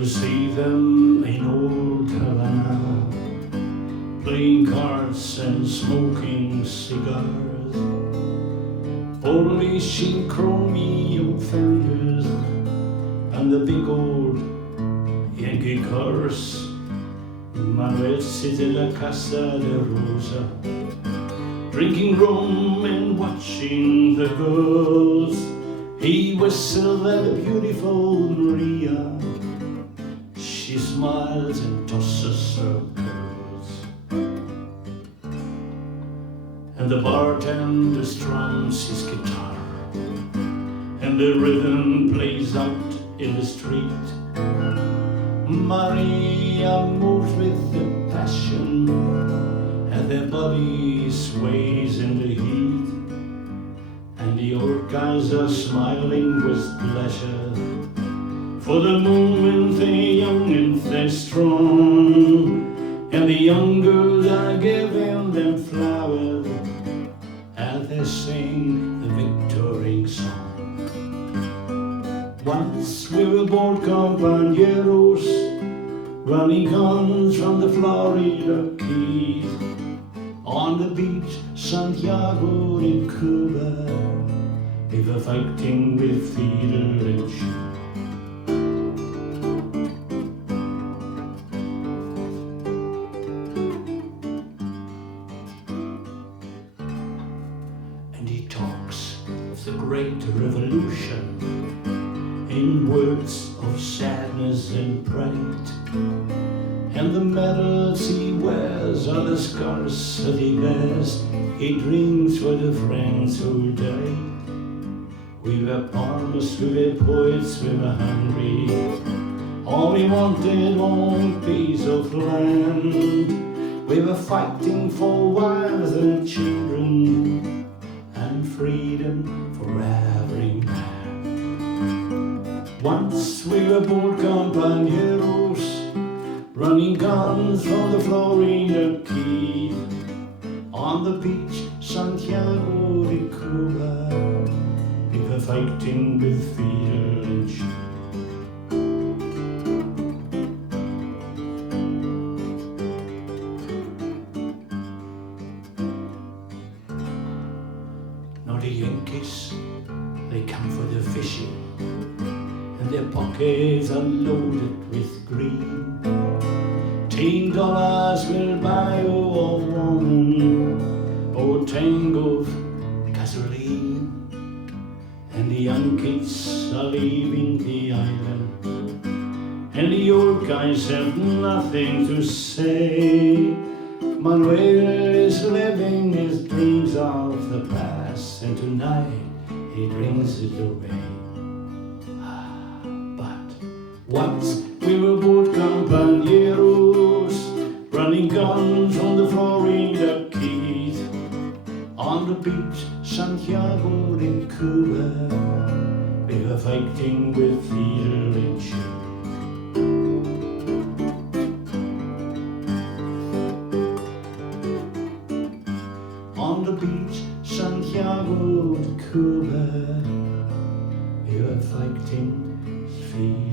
you see them in old Havana, playing cards and smoking cigars, polishing chromium fenders and the big old Yankee cars. Manuel sits in la Casa de Rosa, drinking rum and watching the girls. He whistled at the beautiful Maria. She smiles and tosses her curls. And the bartender strums his guitar, and the rhythm plays out in the street. Maria moves with the passion, and their body sways in the heat. And the old guys are smiling with pleasure, for the moment they're young and they're strong. And the young girls are giving them flowers as they sing the victory song. Once we were both companeros, running guns from the Florida Keys, on the beach, Santiago in Cuba, we were fighting with Fidel and Che. And he talks of the great revolution in words of sadness and pride. And the medals he wears are the scars that he bears. He drinks for the friends who died. We were farmers, we were poets, we were hungry. All we wanted one piece of land. We were fighting for wives and children, and freedom for every man. Once we were both companeros, running guns from the Florida Keys, on the beach, Santiago de Cuba, we were fighting with Fidel and Che. Now the Yankees, they come for the fishing, and their pockets are loaded with green. $10 will buy you a woman or a tank of gasoline. And the young kids are leaving the island, and the old guys have nothing to say. Manuel is living his dreams of the past, and tonight he drinks it away. But once we were both companeros, running guns on the Florida Keys, on the beach, Santiago de Cuba, we were fighting with Fidel and Che. On the beach, Santiago de Cuba, we were fighting with Fidel.